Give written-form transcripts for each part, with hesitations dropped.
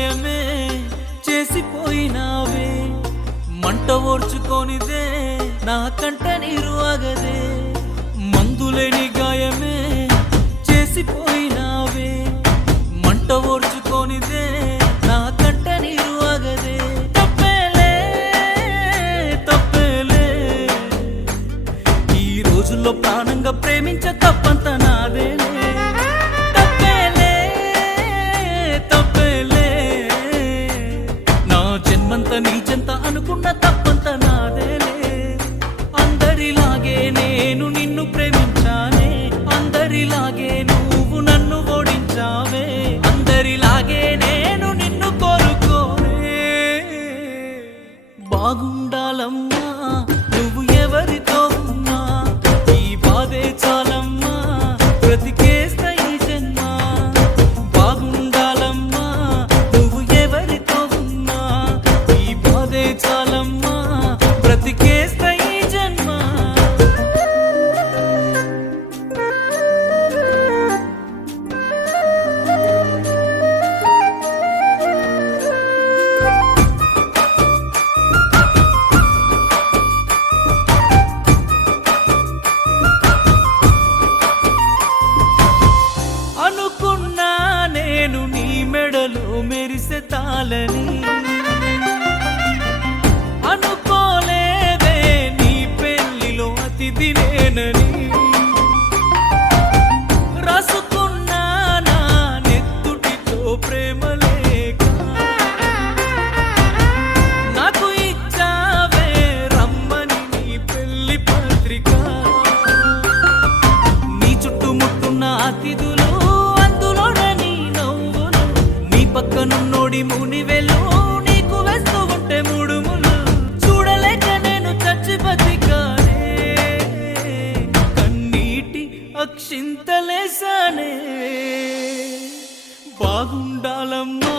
గాయమే చేసిపోయినావే, మంట ఓర్చుకోనిదే నా కంట నీరు ఆగదే. మందులేని గాయమే చేసిపోయినావే, మంట ఓర్చుకోనిదే నా కంట నీరు ఆగదే. తప్పేలే తప్పేలే, ఈ రోజుల్లో ప్రాణంగా ప్రేమించ తప్పంత నాదేలే. తప్పేలే తప్పేలే, నా జన్మంత నీ చెంత అనుకున్న తప్పంత నాదేలే. అందరిలాగే నేను నిన్ను ప్రేమించానే, అందరిలాగే నువ్వు నన్ను ఓడించావే, అందరిలాగే నేను నిన్ను కోరుకోనే. బాగుండాలమ్మా నువ్వు ఎవరితో ఉన్నా, ఈ బాధే చాలమ్మా బ్రతికేస్తా ఈ జన్మ. బాగుండాలమ్మా నువ్వు ఎవరితో ఉన్నా, ఈ బాధే చాలమ్మా బ్రతికేస్తా ఈ జన్మ. అనుకున్నా నేను నీ మెడలో మెరిసే తాళని, అనుకోలేదే నీ పెళ్లిలో అతిథి నేనని. రాసుకున్నా నా నెత్తుటితో ప్రేమ లేక, నాకు ఇచ్చావే రమ్మని నీ పెళ్లి పత్రిక. నీ చుట్టుముట్టున్న అతిథులు, అందులోనే నీ నవ్వులు, నీ పక్కనున్నోడి మునివెలు నీకు వేస్తూ ఉంటే ముడుములు. చూడలేక నేను చచ్చి బతికానే, కన్నీటి అక్షింతలేసానే. బాగుండాలమ్మా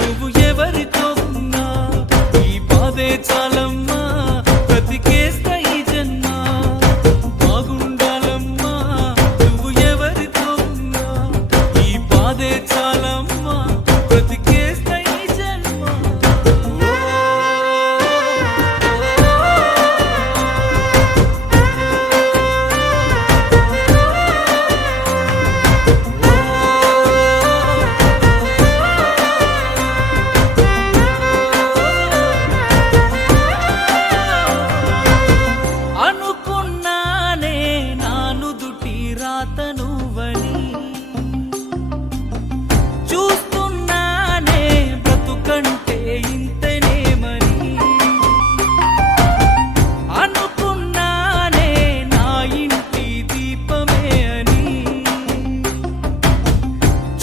నువ్వు ఎవరితో ఉన్నా, ఈ బాధే చాలమ్మా బ్రతికేస్తా ఈ జన్మ. బాగుండాలమ్మా నువ్వు ఎవరితో ఉన్నా, ఈ బాధే చాలమ్మా బ్రతికేస్తా ఈ జన్మ. అనుకున్నానే నాను దుటి రాత నువ్వని, చూస్తున్నానే బ్రతుకంటే ఇంతనేమని. అనుకున్నానే నా ఇంటి దీపమే అని,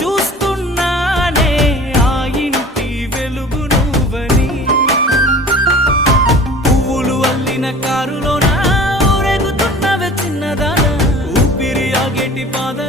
చూస్తున్నానే ఆ ఇంటి వెలుగు నువ్వని. పువ్వులు అల్లిన కారులోన ఊరేగుతున్నవే చిన్నదానా, ఊపిరి ఆగేటి బాధ